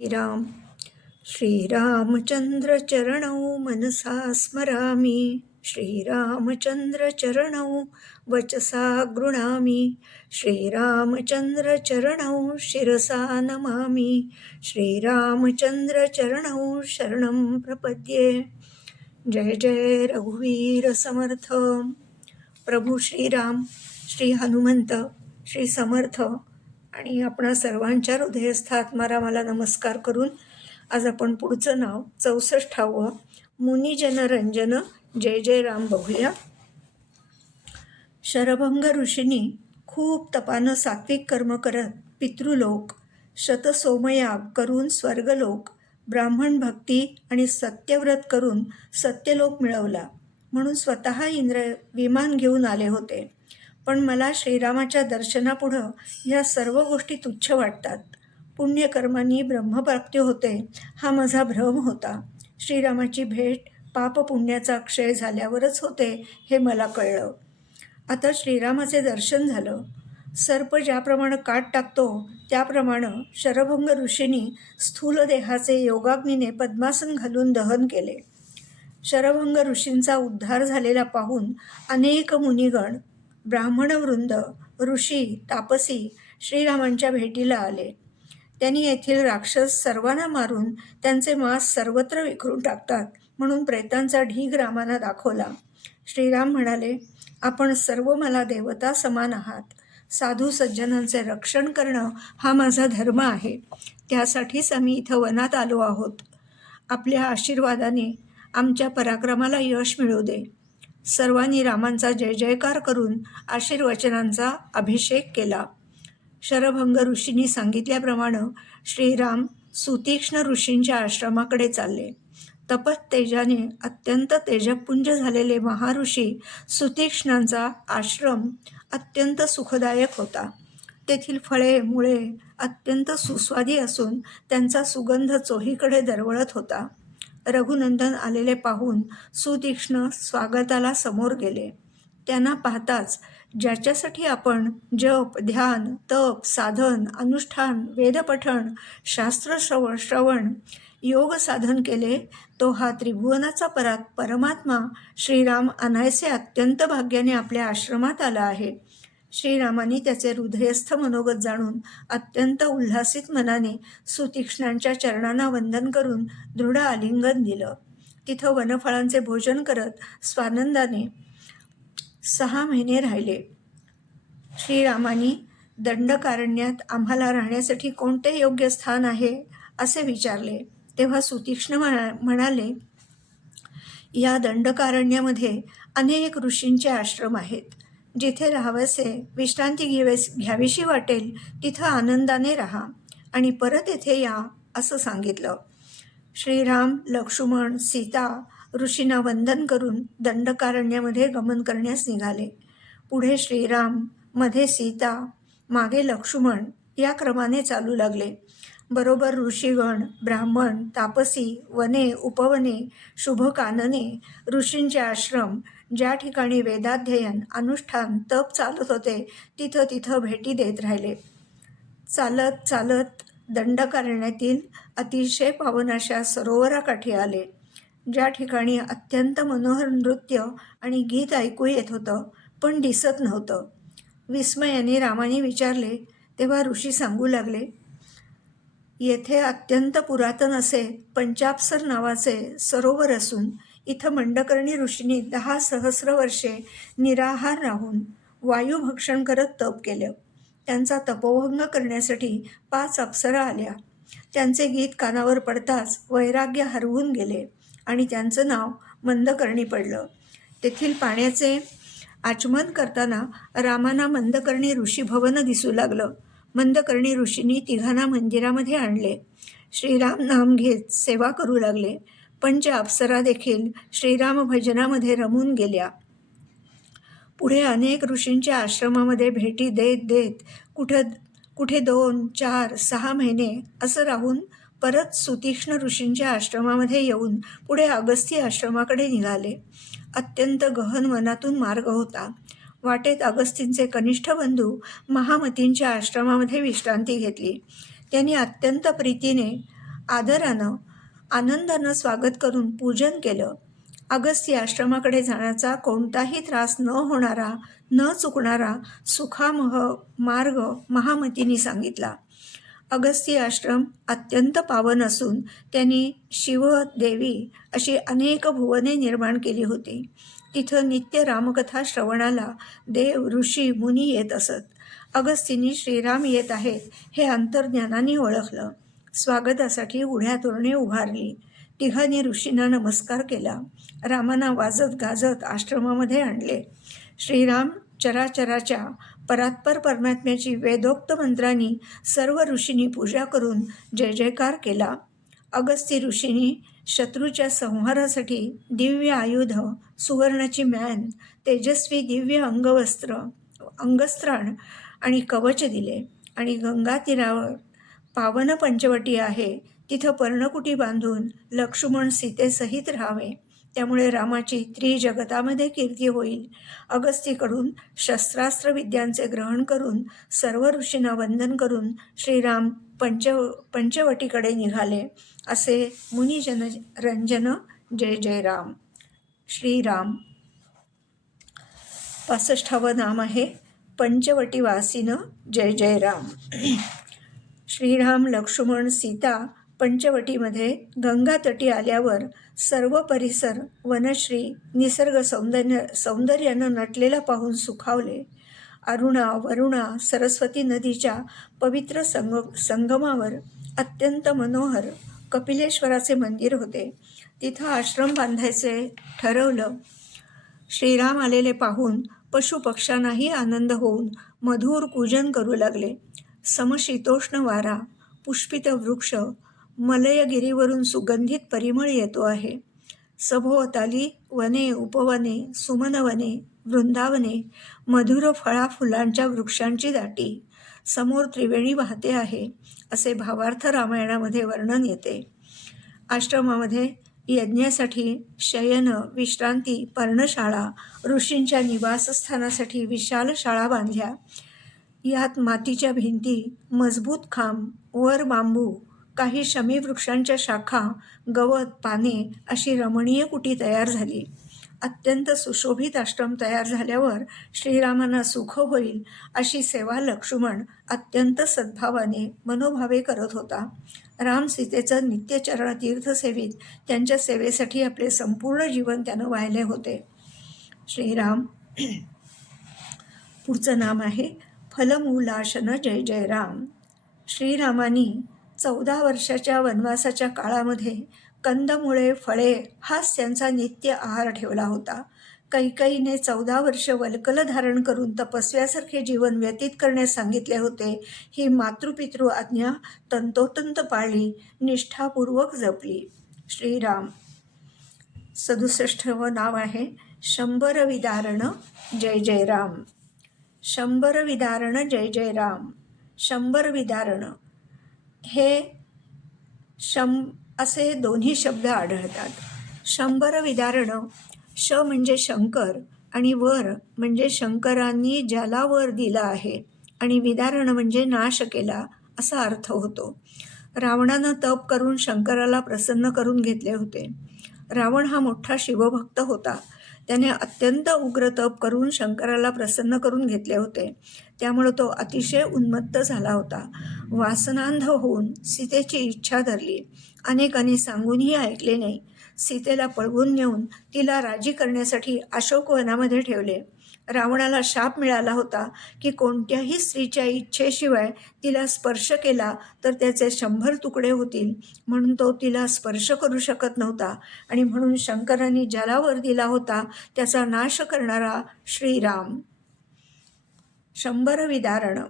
श्रीराम श्रीरामचन्द्रचरणौ मनसा स्मरामि श्रीरामचन्द्रचरणौ वचसा गृणामि श्रीरामचन्द्रचरणौ शिरसा नमामि श्रीरामचन्द्रचरणौ शरणं प्रपद्ये। जय जय रघुवीर समर्थ। प्रभू श्रीराम श्री हनुमंत श्री समर्थ। आणि आपणा सर्वांच्या हृदयस्थात मारा मला नमस्कार करून आज आपण पुढचं नाव चौसष्टावं मुनिजन रंजन जय जय राम बघूया. शरभंग ऋषींनी खूप तपानं सात्विक कर्म करत पितृलोक शतसोमयाग करून स्वर्गलोक ब्राह्मण भक्ती आणि सत्यव्रत करून सत्यलोक मिळवला म्हणून स्वतः इंद्र विमान घेऊन आले होते. पण मला श्रीरामाच्या दर्शनापुढं ह्या सर्व गोष्टी तुच्छ वाटतात. पुण्यकर्मांनी ब्रह्मप्राप्ती होते हा माझा भ्रम होता. श्रीरामाची भेट पाप पुण्याचा क्षय झाल्यावरच होते हे मला कळलं. आता श्रीरामाचे दर्शन झालं. सर्प ज्याप्रमाणे काट टाकतो त्याप्रमाणे शरभंग ऋषींनी स्थूल देहाचे योगाग्नीने पद्मासन घालून दहन केले. शरभंग ऋषींचा उद्धार झालेला पाहून अनेक मुनिगण ब्राह्मणवृंद ऋषी तापसी श्रीरामांच्या भेटीला आले. त्यांनी येथील राक्षस सर्वांना मारून त्यांचे मांस सर्वत्र विखरून टाकतात म्हणून प्रेतांचा ढीग रामांना दाखवला. श्रीराम म्हणाले आपण सर्व मला देवता समान आहात. साधू सज्जनांचे रक्षण करणं हा माझा धर्म आहे. त्यासाठीच आम्ही इथं वनात आलो आहोत. आपल्या आशीर्वादाने आमच्या पराक्रमाला यश मिळू दे. सर्वांनी रामांचा जय जयकार करून आशीर्वचनांचा अभिषेक केला. शरभंग ऋषींनी सांगितल्याप्रमाणे श्रीराम सुतीक्ष्ण ऋषींच्या आश्रमाकडे चालले. तपत तेजाने अत्यंत तेजपुंज झालेले महाऋषी सुतीक्ष्णांचा आश्रम अत्यंत सुखदायक होता. तेथील फळे मुळे अत्यंत सुस्वादी असून त्यांचा सुगंध चोहीकडे दरवळत होता. रघुनंदन आलेले पाहून सुतीक्ष्ण स्वागताला समोर गेले. त्यांना पाहताच ज्याच्यासाठी आपण जप ध्यान तप साधन अनुष्ठान वेदपठण शास्त्र श्रवण श्रवण योग साधन केले तो हा त्रिभुवनाचा परात परमात्मा श्रीराम अनायसे अत्यंत भाग्याने आपल्या आश्रमात आला आहे. श्रीरामांनी त्याचे हृदयस्थ मनोगत जाणून अत्यंत उल्हासित मनाने सुतीक्ष्णांच्या चरणांना वंदन करून दृढ आलिंगन दिलं. तिथं वनफळांचे भोजन करत स्वानंदाने सहा महिने राहिले. श्रीरामानी दंडकारण्यात आम्हाला राहण्यासाठी कोणते योग्य स्थान आहे असे विचारले. तेव्हा सुतीक्ष्ण म्हणा म्हणाले या दंडकारण्यामध्ये अनेक ऋषींचे आश्रम आहेत. जिथे राहावसे विश्रांती घेवेस घ्यावीशी वाटेल तिथं आनंदाने राहा आणि परत येथे या असं सांगितलं. श्रीराम लक्ष्मण सीता ऋषींना वंदन करून दंडकारण्यामध्ये गमन करण्यास निघाले. पुढे श्रीराममध्ये सीता मागे लक्ष्मण या क्रमाने चालू लागले. बरोबर ऋषीगण ब्राह्मण तापसी वने उपवने शुभकानने ऋषींचे आश्रम ज्या ठिकाणी वेदाध्ययन अनुष्ठान तप चालत होते तिथं तिथं भेटी देत राहिले. चालत चालत दंडकारण्यातील अतिशय पावन अशा सरोवराकाठी आले ज्या ठिकाणी अत्यंत मनोहर नृत्य आणि गीत ऐकू येत होतं पण दिसत नव्हतं. विस्मयाने रामाने विचारले तेव्हा ऋषी सांगू लागले येथे अत्यंत पुरातन असे पंचापसर नावाचे सरोवर असून इथं मंडकर्णी ऋषींनी दहा सहस्र वर्षे निराहार राहून वायुभक्षण करत तप केलं. त्यांचा तपोभंग करण्यासाठी पाच अप्सरा आल्या. त्यांचे गीत कानावर पडताच वैराग्य हरवून गेले आणि त्यांचं नाव मंदकर्णी पडलं. तेथील पाण्याचे आचमन करताना रामाना मंदकर्णी ऋषीभवन दिसू लागलं. मंदकर्णी ऋषींनी तिघांना मंदिरामध्ये आणले. श्रीराम नाम घेत सेवा करू लागले. पंच अप्सरा देखील श्रीराम भजनामध्ये रमून गेल्या. पुढे अनेक ऋषींच्या आश्रमामध्ये भेटी देत देत कुठं कुठे दोन चार सहा महिने असं राहून परत सुतीक्ष्ण ऋषींच्या आश्रमामध्ये येऊन पुढे अगस्ती आश्रमाकडे निघाले. अत्यंत गहन वनातून मार्ग होता. वाटेत अगस्तींचे कनिष्ठ बंधू महामतींच्या आश्रमामध्ये विश्रांती घेतली. त्यांनी अत्यंत प्रीतीने आदरानं आनंदानं स्वागत करून पूजन केलं. अगस्ती आश्रमाकडे जाण्याचा कोणताही त्रास न होणारा न चुकणारा सुखामह मार्ग महामतींनी सांगितला. अगस्ती आश्रम अत्यंत पावन असून त्यांनी शिव देवी अशी अनेक भुवने निर्माण केली होती. तिथं नित्य रामकथा श्रवणाला देव ऋषी मुनी येत असत. अगस्तीनी श्रीराम येत आहेत हे अंतर्ज्ञानाने ओळखलं. स्वागतासाठी उड्या तोरणे उभारली. तिघांनी ऋषींना नमस्कार केला. रामाना वाजत गाजत आश्रमामध्ये आणले. श्रीराम चराचराच्या परात्पर परमात्म्याची वेदोक्त मंत्रांनी सर्व ऋषींनी पूजा करून जय जयकार केला. अगस्ती ऋषींनी शत्रूच्या संहारासाठी दिव्य आयुध सुवर्णाची मॅन तेजस्वी दिव्य अंगवस्त्र अंगस्त्राण आणि कवच दिले. आणि गंगा तीरावर पावन पंचवटी आहे. तिथं पर्णकुटी बांधून लक्ष्मण सीतेसहित राहावे. त्यामुळे रामाची त्रिजगतामध्ये कीर्ती होईल. अगस्तीकडून शस्त्रास्त्र विद्यांचे ग्रहण करून सर्व ऋषींना वंदन करून श्रीराम पंच पंचवटीकडे निघाले. असे मुनिजन रंजन जय जय राम. श्रीराम. पासष्टावं नाम आहे पंचवटीवासीनं जय जय राम. श्रीराम लक्ष्मण सीता पंचवटीमध्ये गंगातटी आल्यावर सर्व परिसर वनश्री निसर्ग सौंदर्य सौंदर्यानं नटलेला पाहून सुखावले. अरुणा वरुणा सरस्वती नदीच्या पवित्र संग संगमावर अत्यंत मनोहर कपिलेश्वराचे मंदिर होते. तिथं आश्रम बांधायचे ठरवलं. श्रीराम आलेले पाहून पशुपक्ष्यांनाही आनंद होऊन मधुर पूजन करू लागले. समशीतोष्ण वारा पुष्पित वृक्ष मलयगिरीवरून सुगंधित परिमळ येतो आहे. सभोवताली वने उपवने सुमनवने वृंदावने मधुर फळा फुलांच्या वृक्षांची दाटी. समोर त्रिवेणी वाहते आहे असे भावार्थ रामायणामध्ये वर्णन येते. आश्रमामध्ये यज्ञासाठी शयन विश्रांती पर्णशाळा ऋषींच्या निवासस्थानासाठी विशाल शाळा बांधल्या. यात मातीच्या भिंती मजबूत खांब वर बांबू काही शमी वृक्षांच्या शाखा गवत पाने अशी रमणीय कुटी तयार झाली. अत्यंत सुशोभित आश्रम तयार झाल्यावर श्रीरामांना सुख होईल अशी सेवा लक्ष्मण अत्यंत सद्भावाने मनोभावे करत होता. राम सीतेचं नित्यचरण तीर्थसेवीत त्यांच्या सेवेसाठी आपले संपूर्ण जीवन त्यानं वाहिले होते. श्रीराम पुढचं नाम आहे फलमूलाशन जय जय राम. श्रीरामानी चौदा वर्षाच्या वनवासाच्या काळामध्ये कंदमुळे फळे हाच त्यांचा नित्य आहार ठेवला होता. कैकईने चौदा वर्ष वल्कल धारण करून तपस्व्यासारखे जीवन व्यतीत करण्यास सांगितले होते. ही मातृपितृ आज्ञा तंतोतंत पाळली निष्ठापूर्वक जपली. श्रीराम. सदुसष्टवं नाव आहे शंभर विदारण जय जय राम शंभर विदारण जय जय राम शंभर विदारण हे शं असे दोन्ही शब्द आढळतात. शंभर विदारण श म्हणजे शंकर आणि वर म्हणजे शंकरांनी ज्याला वर दिला आहे आणि विदारण म्हणजे नाश केला असा अर्थ होतो. रावणानं तप करून शंकराला प्रसन्न करून घेतले होते. रावण हा मोठा शिवभक्त होता. त्याने अत्यंत उग्र तप करून शंकराला प्रसन्न करून घेतले होते. त्यामुळं तो अतिशय उन्मत्त झाला होता. वासनांध होऊन सीतेची इच्छा धरली. अनेकांनी सांगूनही ऐकले नाही. सीतेला पळवून नेऊन तिला राजी करण्यासाठी अशोकवनामध्ये ठेवले. रावणाला शाप मिळाला होता की कोणत्याही स्त्रीच्या इच्छेशिवाय तिला स्पर्श केला तर त्याचे शंभर तुकडे होतील. म्हणून तो तिला स्पर्श करू शकत नव्हता आणि म्हणून शंकरांनी ज्याला वर दिला होता त्याचा नाश करणारा श्रीराम. शंभर विदारण.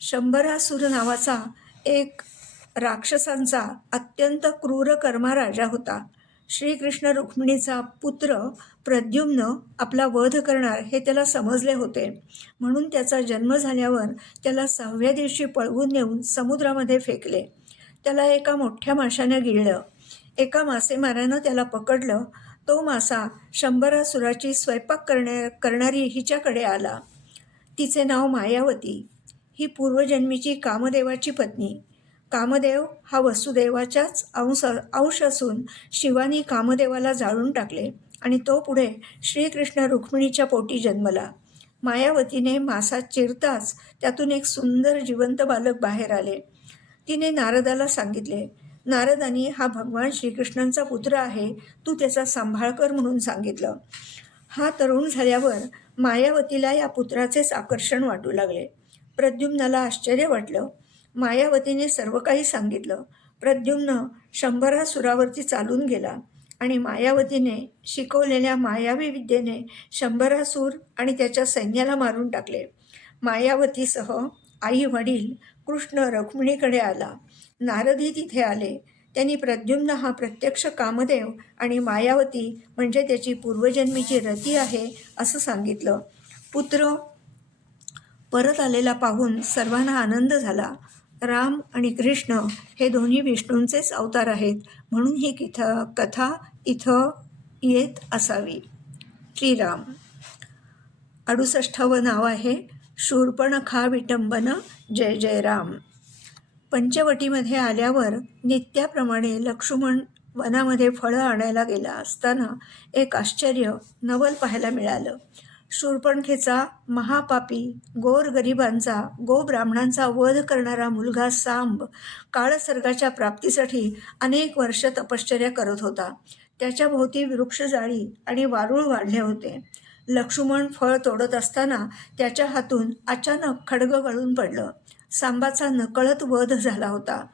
शंभरासूर नावाचा एक राक्षसांचा अत्यंत क्रूर कर्मा राजा होता. श्रीकृष्ण रुक्मिणीचा पुत्र प्रद्युम्न आपला वध करणार हे त्याला समजले होते. म्हणून त्याचा जन्म झाल्यावर त्याला सहाव्या दिवशी पळवून नेऊन समुद्रामध्ये फेकले. त्याला एका मोठ्या माशाने गिळलं. एका मासेमारानं त्याला पकडलं. तो मासा शंभरासुराची स्वयंपाक करण्या करणारी हिच्याकडे आला. तिचे नाव मायावती ही पूर्वजन्मीची कामदेवाची पत्नी. कामदेव हा वसुदेवाच्याच अंश अंश असून शिवानी कामदेवाला जाळून टाकले आणि तो पुढे श्रीकृष्ण रुक्मिणीच्या पोटी जन्मला. मायावतीने मासा चिरताच त्यातून एक सुंदर जिवंत बालक बाहेर आले. तिने नारदाला सांगितले नारदानी हा भगवान श्रीकृष्णांचा पुत्र आहे. तू त्याचा सांभाळ कर म्हणून सांगितलं. हा तरुण झाल्यावर मायावतीला या पुत्राचेच आकर्षण वाटू लागले. प्रद्युम्नाला आश्चर्य वाटलं. मायावतीने सर्व काही सांगितलं. प्रद्युम्न शंभरा सुरावरती चालून गेला आणि मायावतीने शिकवलेल्या मायावी विद्येने शंभरा सूर आणि त्याच्या सैन्याला मारून टाकले. मायावतीसह आई वडील कृष्ण रुक्मिणीकडे आला. नारदही तिथे आले. त्यांनी प्रद्युम्न हा प्रत्यक्ष कामदेव आणि मायावती म्हणजे त्याची पूर्वजन्मीची रती आहे असं सांगितलं. पुत्र परत आलेला पाहून सर्वांना आनंद झाला. राम आणि कृष्ण हे दोन्ही विष्णूंचेच अवतार आहेत म्हणून ही किथ कथा इथं येत असावी. श्रीराम. अडुसष्ठावं नाव आहे. शूर्पणखा विटंबन जय जय राम पंचवटीमध्ये आल्यावर नित्याप्रमाणे लक्ष्मण वनामध्ये फळं आणायला गेला असताना एक आश्चर्य नवल पाहायला मिळालं. शूर्पणखेचा महापापी गोरगरिबांचा गोब्राह्मणांचा वध करणारा मुलगा सांब काळसर्गाच्या प्राप्तीसाठी अनेक वर्ष तपश्चर्या करत होता. त्याच्या भोवती वृक्षजाळी आणि वारूळ वाढले होते. लक्ष्मण फळ तोडत असताना त्याच्या हातून अचानक खडगं गळून पडलं. सांबाचा नकळत वध झाला होता.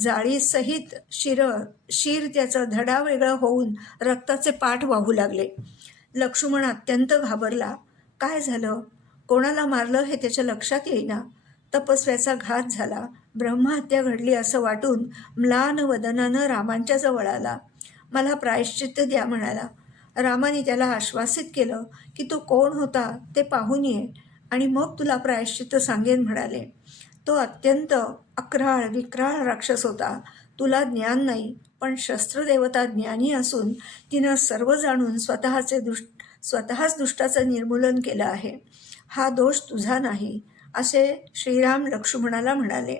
जाळीसहित शिर शिर त्याचं धडा वेगळं होऊन रक्ताचे पाठ वाहू लागले. लक्ष्मण अत्यंत घाबरला. काय झालं? कोणाला मारलं हे त्याच्या लक्षात येईना. तपस्व्याचा घात झाला. ब्रह्महत्या घडली असं वाटून म्लान वदनानं रामांच्या जवळ आला. मला प्रायश्चित्त द्या म्हणाला. रामाने त्याला आश्वासित केलं की तो कोण होता ते पाहून ये आणि मग तुला प्रायश्चित्त सांगेन म्हणाले. तो अत्यंत अक्राळ विक्राळ राक्षस होता. तुला ज्ञान नाही पण शस्त्रदेवता ज्ञानी असून तिनं सर्व जाणून स्वतःचे दुष्ट स्वतःच दुष्टाचं निर्मूलन केलं आहे. हा दोष तुझा नाही असे श्रीराम लक्ष्मणाला म्हणाले.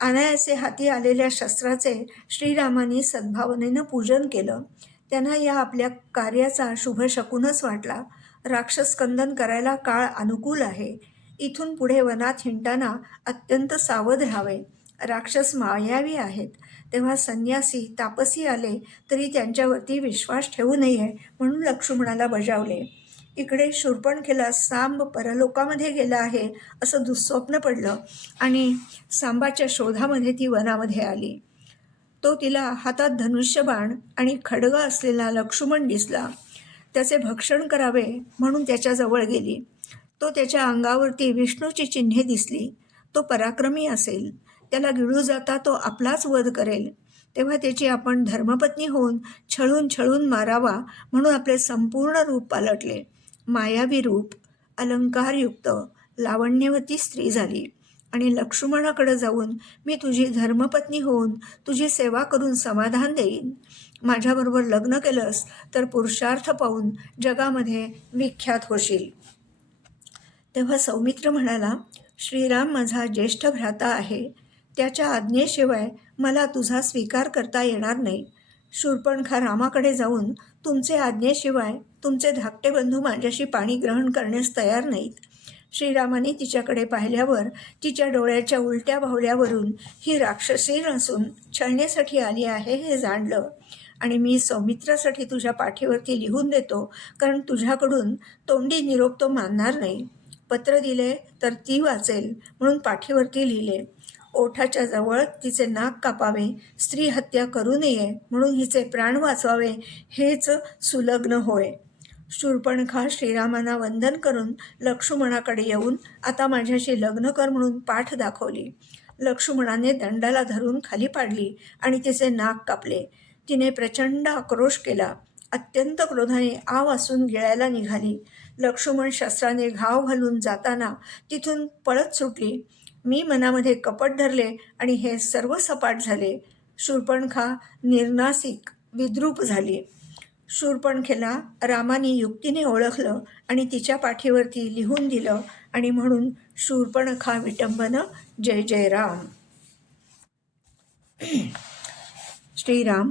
अनायासे हाती आलेल्या शस्त्राचे श्रीरामाने सद्भावनेनं पूजन केलं. त्यांना या आपल्या कार्याचा शुभ शकूनच वाटला. राक्षस कंदन करायला काळ अनुकूल आहे. इथून पुढे वनात हिंडताना अत्यंत सावध राहावे. राक्षस मायावी आहेत. तेव्हा संन्यासी तापसी आले तरी त्यांच्यावरती विश्वास ठेवू नये म्हणून लक्ष्मणाला बजावले. इकडे शूर्पणखेला सांब परलोकामध्ये गेला आहे असं दुःस्वप्न पडलं आणि सांबाच्या शोधामध्ये ती वनामध्ये आली. तो तिला हातात धनुष्यबाण आणि खडग असलेला लक्ष्मण दिसला. त्याचे भक्षण करावे म्हणून त्याच्याजवळ गेली. तो त्याच्या अंगावरती विष्णूची चिन्हे दिसली. तो पराक्रमी असेल. त्याला गिळू जाता तो आपलाच वध करेल. तेव्हा त्याची आपण धर्मपत्नी होऊन छळून छळून मारावा म्हणून आपले संपूर्ण रूप पालटले. मायावी रूप अलंकारयुक्त लावण्यवती स्त्री झाली. आणि लक्ष्मणाकडे जाऊन मी तुझी धर्मपत्नी होऊन तुझी सेवा करून समाधान देईन. माझ्याबरोबर लग्न केलंस तर पुरुषार्थ पाहून जगामध्ये विख्यात होशील. तेव्हा सौमित्र म्हणाला श्रीराम माझा ज्येष्ठ भ्राता आहे. त्याच्या आज्ञेशिवाय मला तुझा स्वीकार करता येणार नाही. शूर्पणखा रामाकडे जाऊन तुमचे आज्ञेशिवाय तुमचे धाकटे बंधू माझ्याशी पाणी ग्रहण करण्यास तयार नाहीत. श्रीरामाने तिच्याकडे पाहिल्यावर तिच्या डोळ्याच्या उलट्या भावल्यावरून ही राक्षसी नसून छळण्यासाठी आली आहे हे जाणलं. आणि मी सौमित्रासाठी तुझ्या पाठीवरती लिहून देतो कारण तुझ्याकडून तोंडी निरोप तो मानणार नाही. पत्र दिले तर ती वाचेल म्हणून पाठीवरती लिहिले. ओठाच्या जवळ तिचे नाक कापावे स्त्री हत्या करू नये म्हणून हिचे प्राण वाचवावे हेच सुलग्न होय. शूर्पणखा श्रीरामांना वंदन करून लक्ष्मणाकडे येऊन आता माझ्याशी लग्न कर म्हणून पाठ दाखवली. लक्ष्मणाने दंडाला धरून खाली पाडली आणि तिचे नाक कापले. तिने प्रचंड आक्रोश केला. अत्यंत क्रोधाने आव असून गिळायला निघाली. लक्ष्मण शस्त्राने घाव घालून जाताना तिथून पळत सुटली. मी मनामध्ये कपट धरले आणि हे सर्व सपाट झाले. शूर्पणखा निर्नासिक विद्रूप झाली. शूर्पणखेला रामाने युक्तीने ओळखलं आणि तिच्या पाठीवरती लिहून दिलं आणि म्हणून शूर्पणखा विटंबन जय जय राम. श्रीराम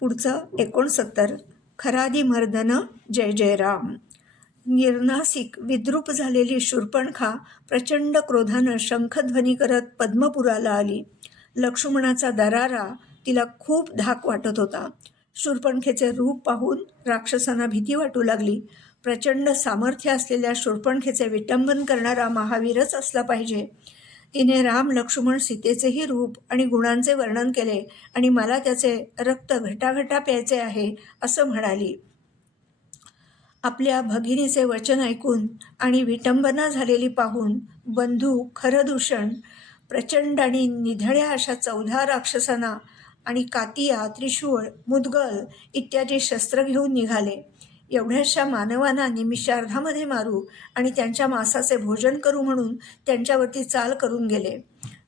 पुढचं एकोणसत्तर खरादी मर्दन जय जय राम. निर्नासिक विद्रूप झालेली शूर्पणखा प्रचंड क्रोधानं शंखध्वनी करत पद्मपुराला आली. लक्ष्मणाचा दरारा तिला खूप धाक वाटत होता. शूर्पणखेचे रूप पाहून राक्षसांना भीती वाटू लागली. प्रचंड सामर्थ्य असलेल्या शूर्पणखेचे विटंबन करणारा महावीरच असला पाहिजे. तिने राम लक्ष्मण सीतेचेही रूप आणि गुणांचे वर्णन केले आणि मला त्याचे रक्त घटाघटा प्यायचे आहे असं म्हणाली. आपल्या भगिनीचे वचन ऐकून आणि विटंबना झालेली पाहून बंधू खरदूषण प्रचंड आणि निधड्या अशा चौदा राक्षसांना आणि कातिया त्रिशूळ मुदगल इत्यादी शस्त्र घेऊन निघाले. एवढ्याशा मानवांना निमिषार्धामध्ये मारू आणि त्यांच्या मांसाचे भोजन करू म्हणून त्यांच्यावरती चाल करून गेले.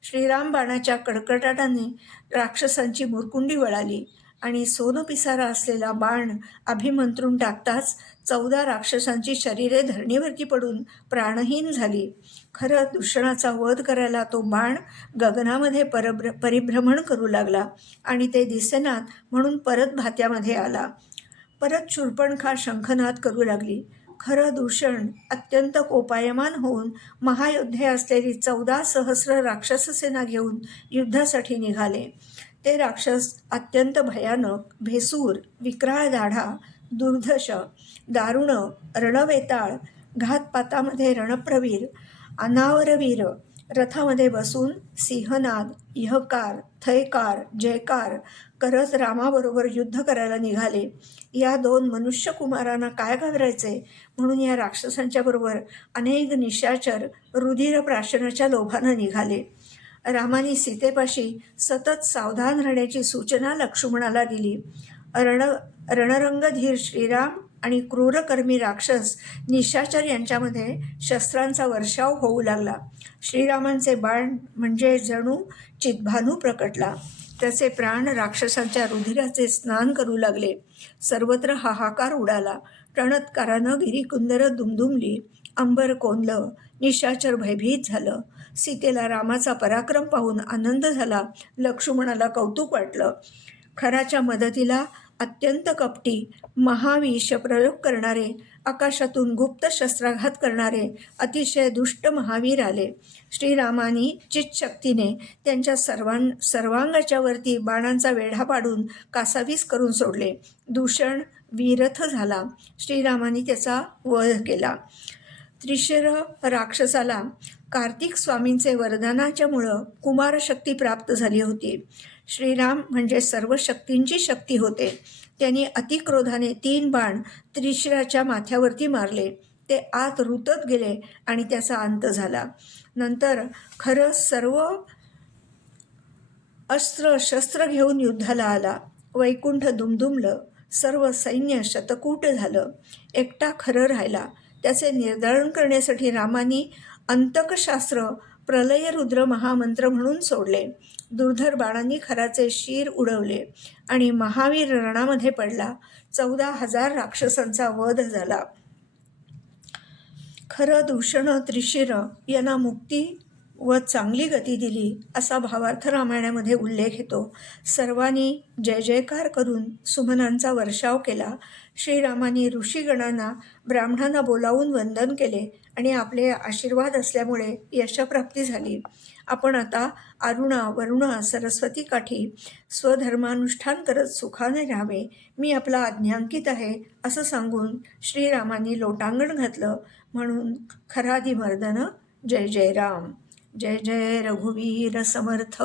श्रीराम बाणाच्या कडकडाटाने राक्षसांची मुरकुंडी वळाली आणि सोनपिसारा असलेला बाण अभिमंत्रून टाकताच चौदा राक्षसांची शरीरे धरणीवरती पडून प्राणहीन झाली. खरं दूषणाचा वध करायला तो बाण गगनामध्ये परभ्र परिभ्रमण करू लागला आणि ते दिसेनात म्हणून परत भात्यामध्ये आला. परत शूर्पणखा शंखनाद करू लागली. खरं दूषण अत्यंत कोपायमान होऊन महायोद्धे असलेली चौदा सहस्र राक्षस सेना घेऊन युद्धासाठी निघाले. ते राक्षस अत्यंत भयानक भेसूर विक्राळ दाढा दुर्धश दारुण रणवेताळ घातपातामध्ये रणप्रवीर अनावरवीर रथामध्ये बसून सिंहनाद इहकार थयकार जयकार करत रामाबरोबर युद्ध करायला निघाले. या दोन मनुष्यकुमारांना काय घाबरायचे? म्हणून या राक्षसांच्या बरोबर अनेक निशाचर रुधिर प्राशनाच्या लोभानं निघाले. रामाने सीतेपाशी सतत सावधान राहण्याची सूचना लक्ष्मणाला दिली. रण रणरंगधीर श्रीराम आणि क्रूरकर्मी राक्षस निशाचर यांच्यामध्ये शस्त्रांचा वर्षाव होऊ लागला. श्रीरामांचे बाण म्हणजे जणू चितभानू प्रकटला. त्याचे प्राण राक्षसांच्या रुधिराचे स्नान करू लागले. सर्वत्र हाहाकार उडाला. टणत्कारानं गिरीकुंदर दुमदुमली अंबर कोंदलं निशाचर भयभीत झालं. सीतेला रामाचा पराक्रम पाहून आनंद झाला. लक्ष्मणाला कौतुक वाटलं. खराच्या मदतीला अत्यंत कपटी महाविष प्रयोग करणारे आकाशातून गुप्त शस्त्राघात करणारे अतिशय दुष्ट महावीर आले. श्रीरामानी चितशक्तीने त्यांच्या सर्वां सर्वांगाच्या वरती बाणांचा वेढा पाडून कासावीस करून सोडले. दूषण वीरथ झाला. श्रीरामाने त्याचा वध केला. त्रिशिर राक्षसाला कार्तिक स्वामींचे वरदानाच्यामुळं कुमारशक्ती प्राप्त झाली होती. श्रीराम म्हणजे सर्व शक्तींची शक्ती होते. त्यांनी अतिक्रोधाने तीन बाण त्रिशिराच्या माथ्यावरती मारले. ते आत रुतत गेले आणि त्याचा अंत झाला. नंतर खरं सर्व अस्त्र शस्त्र घेऊन युद्धाला आला. वैकुंठ दुमदुमलं. सर्व सैन्य शतकूट झालं. एकटा खरं राहिला. त्याचे निर्धारण करण्यासाठी रामानी अंतकशास्त्र प्रलयरुद्र महामंत्र म्हणून सोडले. दुर्धर बाणांनी खराचे शिर उडवले आणि महावीर रणामध्ये पडला. चौदा हजार राक्षसांचा वध झाला. खरं दूषण त्रिशिर यांना मुक्ती व चांगली गती दिली असा भावार्थ रामायणामध्ये उल्लेख येतो. सर्वांनी जय जयकार करून सुमनांचा वर्षाव केला. श्रीरामाने ऋषीगणांना ब्राह्मणांना बोलावून वंदन केले आणि आपले आशीर्वाद असल्यामुळे यशप्राप्ती झाली. आपण आता अरुणा वरुणा सरस्वती काठी स्वधर्मानुष्ठान करत सुखाने राहावे. मी आपला आज्ञांकित आहे असं सांगून श्रीरामाने लोटांगण घातलं. म्हणून खरादी मर्दन जय जय राम जय जय रघुवीर समर्थ.